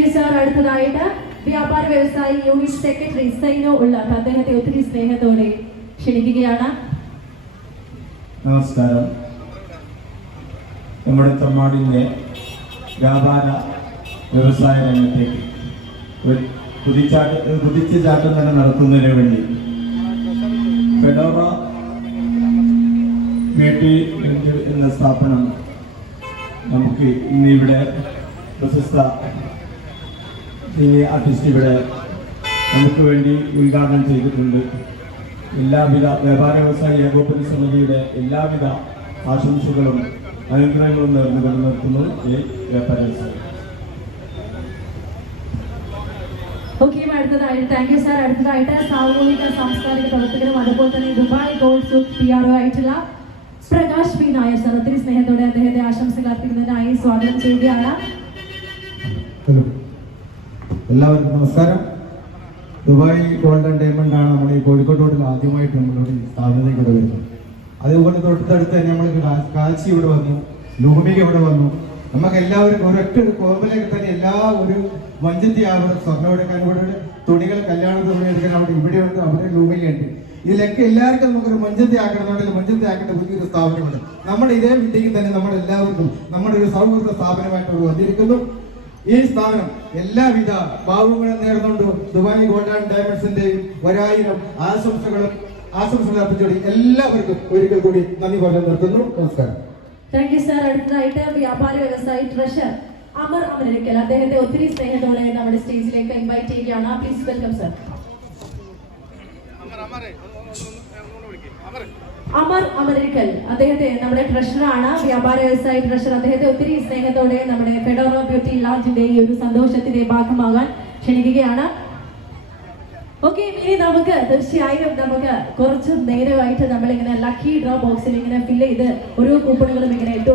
You sir. അടുത്തതായിട്ട് വ്യാപാര വ്യവസായി യൂണിറ്റ് സെക്രട്ടറി സൈനോ ഉള്ള അദ്ദേഹത്തെ ഒത്തിരി സ്നേഹത്തോടെ ക്ഷണിക്കുകയാണ്. നമസ്കാരം. നമ്മുടെ തമ്മാടിന്റെ വ്യാപാര വ്യവസായ രംഗത്തേക്ക് ഒരു കുതിച്ചാട്ട കുതിച്ചു ചാട്ടം തന്നെ നടത്തുന്നതിന് വേണ്ടി ഫെഡോറ ബ്യൂട്ടി എന്ന സ്ഥാപനം നമുക്ക് ഇന്ന് ഇവിടെ പ്രശസ്ത സിനി ആർട്ടിസ്റ്റ് ഇവിടെ നമുക്ക് വേണ്ടി ഉദ്ഘാടനം ചെയ്തിട്ടുണ്ട്. എല്ലാവിധ വ്യാപാര വ്യവസായ ഏകോപന സമിതിയുടെ എല്ലാവിധ ആശംസകളും അനുഗ്രഹങ്ങളും നേർന്നു നിർത്തുന്നു ഈ വ്യാപാര വ്യവസായം. ഓക്കെ അടുത്തതായിട്ട് താങ്ക് യു സാർ അടുത്തതായിട്ട് സാമൂഹിക സാംസ്കാരിക പ്രവർത്തകരും അതുപോലെ തന്നെ Dubai gold souk P R ആയിട്ടുള്ള പ്രകാശ് പി നായർ സാർ ഒത്തിരി സ്നേഹത്തോടെ അദ്ദേഹത്തെ ആശംസകൾ അർപ്പിക്കുന്നതിനായി സ്വാഗതം ചെയ്യുകയാണ്. ഹലോ എല്ലാവർക്കും നമസ്കാരം. ദുബായ് ഗോൾഡൻ ഡയമണ്ട് ആണ് നമ്മുടെ ഈ കോഴിക്കോട് റോഡിൽ ആദ്യമായിട്ട് നമ്മളോട് ഈ വരുന്നത്. അതുപോലെ തൊട്ടടുത്ത് തന്നെ നമ്മൾ കാച്ചി ഇവിടെ വന്നു ലൂമിക ഇവിടെ വന്നു. നമുക്ക് എല്ലാവർക്കും ഒരൊറ്റ കോമലേക്ക് തന്നെ എല്ലാ ഒരു വഞ്ചത്തി ആവണം. സ്വർണം എടുക്കാൻ ഇവിടെ തുണികൾ കല്യാണ തുണി എടുക്കാൻ അവിടെ ഇവിടെ ഉണ്ട് അവിടെ ലൂമികയുണ്ട് ഇതിലൊക്കെ എല്ലാവർക്കും നമുക്കൊരു മഞ്ചത്തി ആക്കണമെന്നുണ്ടെങ്കിൽ മഞ്ചത്തി ആക്കേണ്ട പുതിയൊരു സ്ഥാപനമുണ്ട്. നമ്മുടെ ഇതേ മീറ്റിംഗിൽ തന്നെ നമ്മുടെ എല്ലാവർക്കും നമ്മുടെ ഒരു സൗഹൃദ സ്ഥാപനമായിട്ട് വന്നിരിക്കുന്നു. ഈ സ്ഥാനം എല്ലാവിധ ഭാവങ്ങളും നേർന്നുകൊണ്ട് ദുബായ് ഗോൾഡ് ആൻഡ് ഡയമണ്ട്സിന്റെയും ഒരായിരം ആശംസകളും ആശംസകൾ അർപ്പിച്ചുകൂടി എല്ലാവർക്കും ഒരിക്കൽ കൂടി നന്ദി പറഞ്ഞു നിർത്തുന്നു. നമസ്കാരം. താങ്ക് യു സാർ അടുത്തതായിട്ട് വ്യാപാര വ്യവസായി ട്രഷർ അമർ അമരക്കൽ അദ്ദേഹത്തെ ഒത്തിരി സ്നേഹത്തോടെ നമ്മുടെ സ്റ്റേജിലേക്ക് ഇൻവൈറ്റ് ചെയ്യുകയാണ്. Please welcome sir Amar American. അദ്ദേഹത്തെ നമ്മുടെ ട്രഷറാണ് വ്യാപാര വ്യവസായി ട്രഷർ. അദ്ദേഹത്തെ ഒത്തിരി സ്നേഹത്തോടെ നമ്മുടെ ഫെഡോറോ ബ്യൂട്ടി ലാഞ്ചിന്റെ ഈ ഒരു സന്തോഷത്തിന്റെ ഭാഗമാകാൻ ക്ഷണിക്കുകയാണ്. ഓക്കെ ഇനി നമുക്ക് തീർച്ചയായും നമുക്ക് കുറച്ച് നേരമായിട്ട് നമ്മളിങ്ങനെ ലക്കി ഡ്രോ ബോക്സിൽ ഇങ്ങനെ ഫില്ല് ചെയ്ത് ഓരോ കൂപ്പണുകളും ഇങ്ങനെ ഇട്ടു